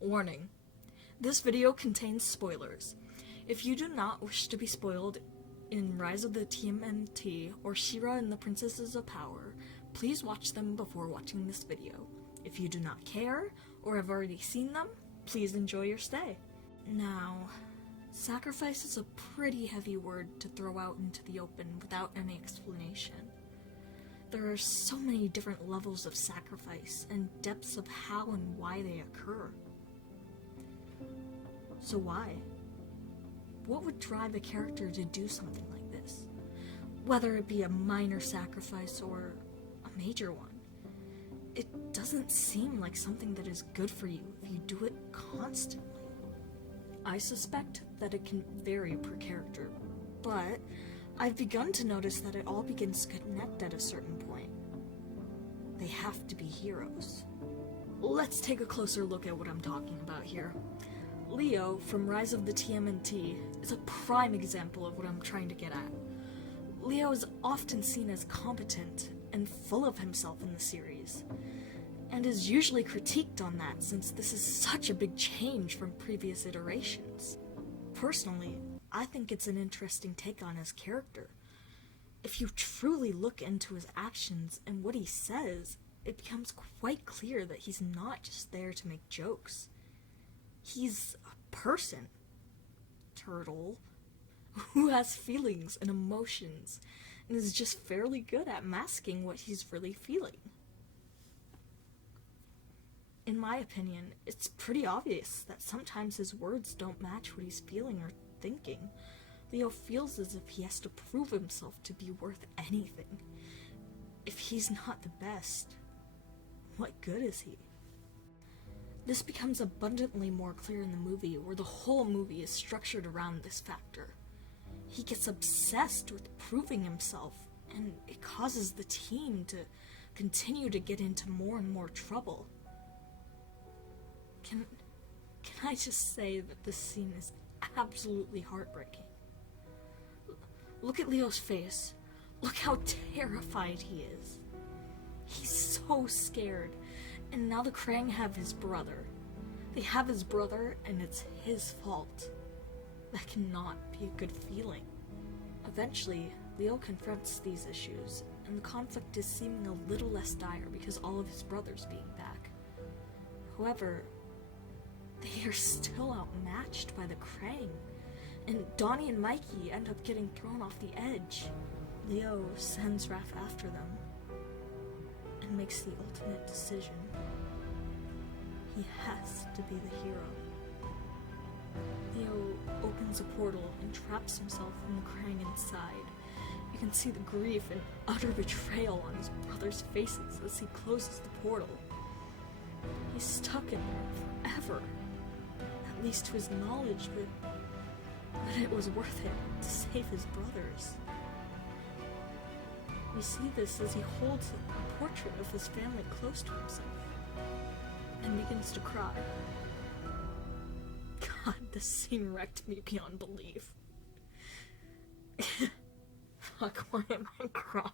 Warning. This video contains spoilers. If you do not wish to be spoiled in Rise of the TMNT or She-Ra and the Princesses of Power, please watch them before watching this video. If you do not care, or have already seen them, please enjoy your stay. Now, sacrifice is a pretty heavy word to throw out into the open without any explanation. There are so many different levels of sacrifice and depths of how and why they occur. So why? What would drive a character to do something like this? Whether it be a minor sacrifice or a major one. It doesn't seem like something that is good for you if you do it constantly. I suspect that it can vary per character, but I've begun to notice that it all begins to connect at a certain point. They have to be heroes. Let's take a closer look at what I'm talking about here. Leo from Rise of the TMNT is a prime example of what I'm trying to get at. Leo is often seen as competent and full of himself in the series, and is usually critiqued on that since this is such a big change from previous iterations. Personally, I think it's an interesting take on his character. If you truly look into his actions and what he says, it becomes quite clear that he's not just there to make jokes. He's a person, turtle, who has feelings and emotions, and is just fairly good at masking what he's really feeling. In my opinion, it's pretty obvious that sometimes his words don't match what he's feeling or thinking. Leo feels as if he has to prove himself to be worth anything. If he's not the best, what good is he? This becomes abundantly more clear in the movie, where the whole movie is structured around this factor. He gets obsessed with proving himself, and it causes the team to continue to get into more and more trouble. Can I just say that this scene is absolutely heartbreaking? Look at Leo's face. Look how terrified he is. He's so scared. And now the Krang have his brother. They have his brother, and it's his fault. That cannot be a good feeling. Eventually, Leo confronts these issues, and the conflict is seeming a little less dire because all of his brothers being back. However, they are still outmatched by the Krang, and Donnie and Mikey end up getting thrown off the edge. Leo sends Raph after them, and makes the ultimate decision. He has to be the hero. Leo opens a portal and traps himself and the Krang inside. You can see the grief and utter betrayal on his brother's faces as he closes the portal. He's stuck in there forever. At least to his knowledge, but it was worth it to save his brothers. We see this as he holds a portrait of his family close to himself and begins to cry. God, this scene wrecked me beyond belief. Fuck, why am I crying?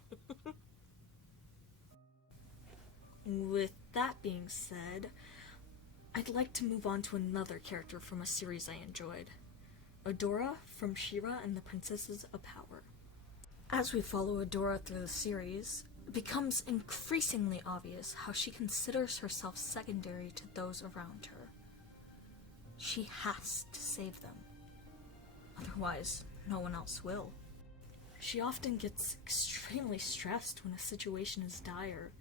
With that being said, I'd like to move on to another character from a series I enjoyed. Adora from She-Ra and the Princesses of Power. As we follow Adora through the series, it becomes increasingly obvious how she considers herself secondary to those around her. She has to save them. Otherwise, no one else will. She often gets extremely stressed when a situation is dire,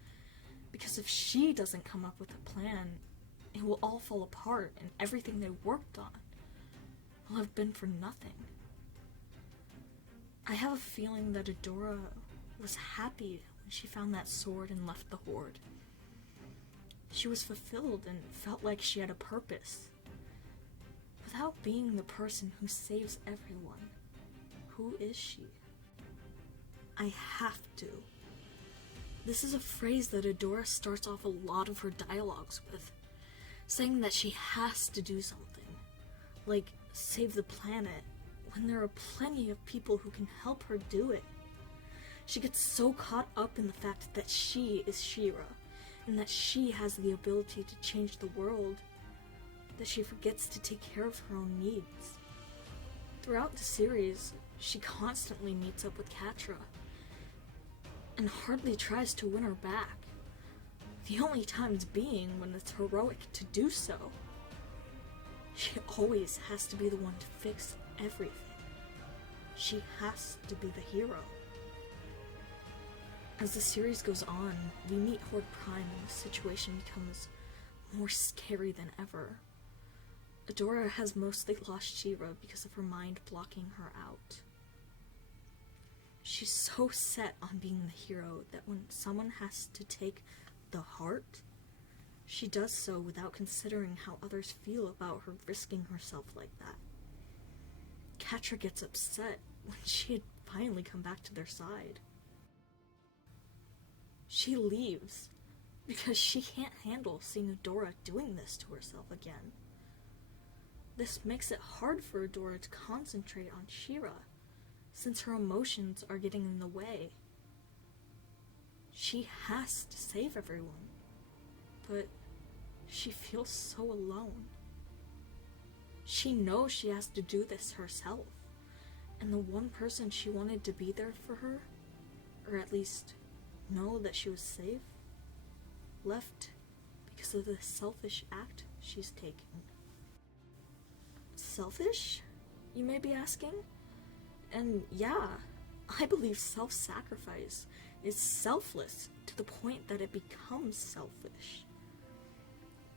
because if she doesn't come up with a plan, it will all fall apart and everything they worked on will have been for nothing. I have a feeling that Adora was happy when she found that sword and left the Horde. She was fulfilled and felt like she had a purpose. Without being the person who saves everyone, who is she? I have to. This is a phrase that Adora starts off a lot of her dialogues with, saying that she has to do something, like save the planet, when there are plenty of people who can help her do it. She gets so caught up in the fact that she is She-Ra, and that she has the ability to change the world, that she forgets to take care of her own needs. Throughout the series, she constantly meets up with Catra, and hardly tries to win her back, the only times being when it's heroic to do so. She always has to be the one to fix everything. She has to be the hero. As the series goes on, we meet Horde Prime and the situation becomes more scary than ever. Adora has mostly lost She-Ra because of her mind blocking her out. She's so set on being the hero that when someone has to take the heart, she does so without considering how others feel about her risking herself like that. Catra gets upset when she had finally come back to their side. She leaves because she can't handle seeing Adora doing this to herself again. This makes it hard for Adora to concentrate on She-Ra, since her emotions are getting in the way. She has to save everyone, but she feels so alone. She knows she has to do this herself, and the one person she wanted to be there for her, or at least know that she was safe, left because of the selfish act she's taking. Selfish, you may be asking? And yeah, I believe self-sacrifice is selfless to the point that it becomes selfish.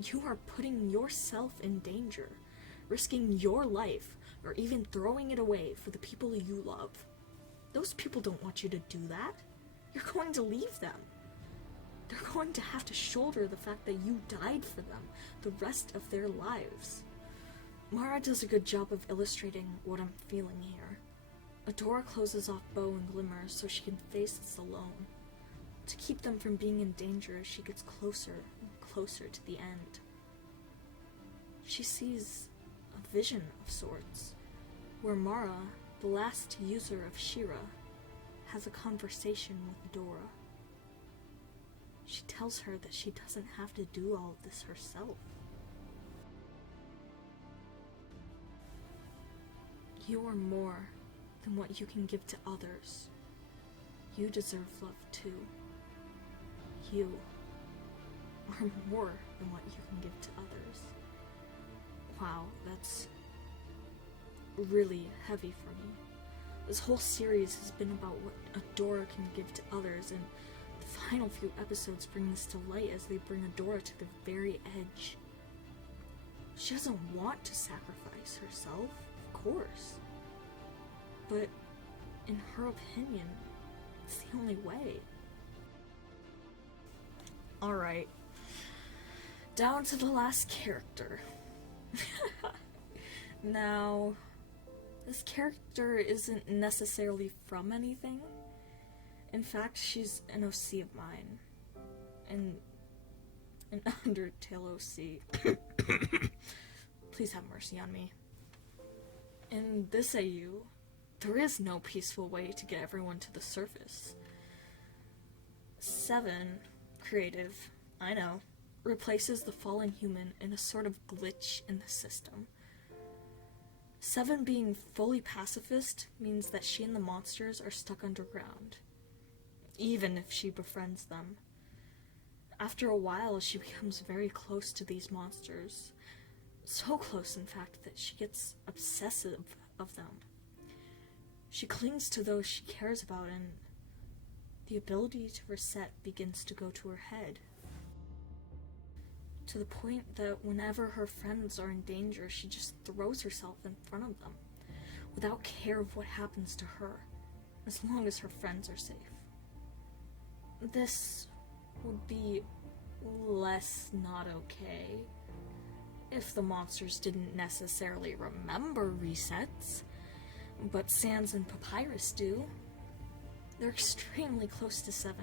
You are putting yourself in danger, risking your life, or even throwing it away for the people you love. Those people don't want you to do that. You're going to leave them. They're going to have to shoulder the fact that you died for them the rest of their lives. Mara does a good job of illustrating what I'm feeling here. Adora closes off Bow and Glimmer so she can face this alone. To keep them from being in danger, she gets closer and closer to the end. She sees a vision of sorts, where Mara, the last user of She-Ra, has a conversation with Adora. She tells her that she doesn't have to do all of this herself. You are more than what you can give to others. You deserve love too. You are more than what you can give to others. Wow, that's really heavy for me. This whole series has been about what Adora can give to others, and the final few episodes bring this to light as they bring Adora to the very edge. She doesn't want to sacrifice herself, of course. But in her opinion, it's the only way. Alright. Down to the last character. Now, this character isn't necessarily from anything. In fact, she's an OC of mine. An Undertale OC. Please have mercy on me. In this AU, there is no peaceful way to get everyone to the surface. 7, creative, I know, replaces the fallen human in a sort of glitch in the system. 7 being fully pacifist means that she and the monsters are stuck underground, even if she befriends them. After a while, she becomes very close to these monsters. So close, in fact, that she gets obsessive of them. She clings to those she cares about, and the ability to reset begins to go to her head. To the point that whenever her friends are in danger, she just throws herself in front of them, without care of what happens to her, as long as her friends are safe. This would be less not okay if the monsters didn't necessarily remember resets, but Sans and Papyrus do. They're extremely close to 7,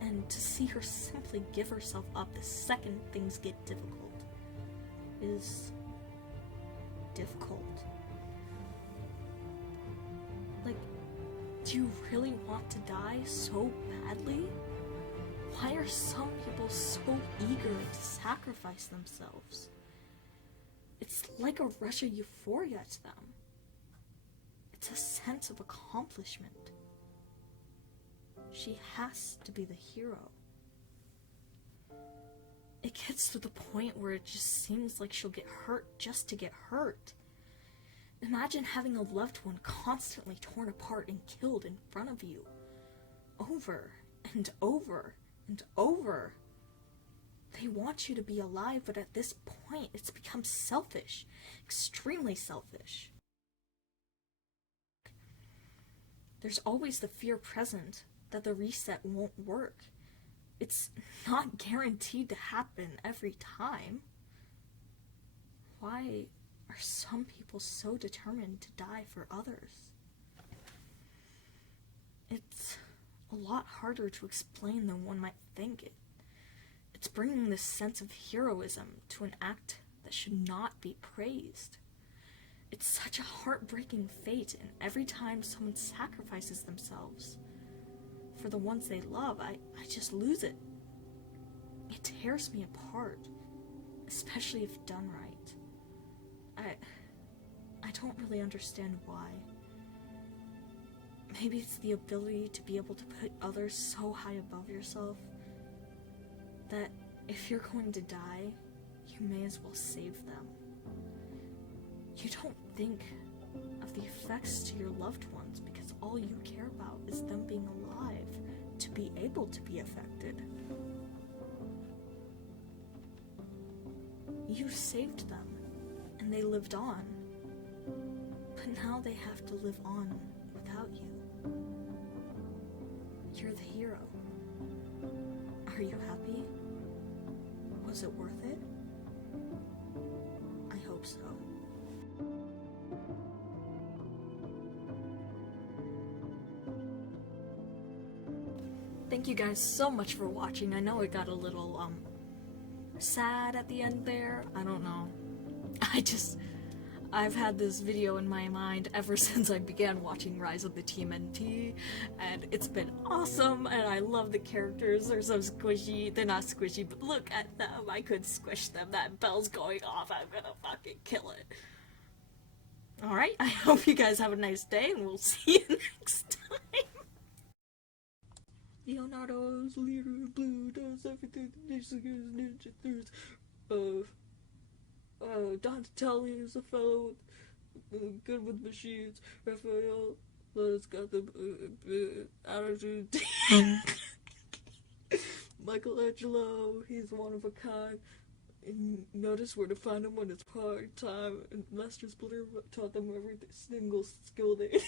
and to see her simply give herself up the second things get difficult is difficult. Like, do you really want to die so badly? Why are some people so eager to sacrifice themselves? It It's like a rush of euphoria to them. It's a sense of accomplishment. She has to be the hero. It gets to the point where it just seems like she'll get hurt just to get hurt. Imagine having a loved one constantly torn apart and killed in front of you. Over and over and over. They want you to be alive, but at this point, it's become selfish. Extremely selfish. There's always the fear present that the reset won't work. It's not guaranteed to happen every time. Why are some people so determined to die for others? It's a lot harder to explain than one might think. It's bringing this sense of heroism to an act that should not be praised. It's such a heartbreaking fate, and every time someone sacrifices themselves for the ones they love, I just lose it. It tears me apart, especially if done right. I don't really understand why. Maybe it's the ability to be able to put others so high above yourself that if you're going to die, you may as well save them. You don't think of the effects to your loved ones because all you care about is them being alive to be able to be affected. You saved them, and they lived on. But now they have to live on without you. You're the hero. Are you happy? Was it worth it? I hope so. Thank you guys so much for watching. I know it got a little, sad at the end there. I don't know. I've had this video in my mind ever since I began watching Rise of the TMNT, and it's been awesome, and I love the characters. They're so squishy. They're not squishy, but look at them. I could squish them. That bell's going off. I'm gonna fucking kill it. Alright, I hope you guys have a nice day, and we'll see you next time. Leonardo's leader of blue does everything ninja does. Donatelli is a fellow good with machines. Raphael has got the attitude. Michelangelo, he's one of a kind. And notice where to find him when it's hard time. And Master Splinter taught them every single skill they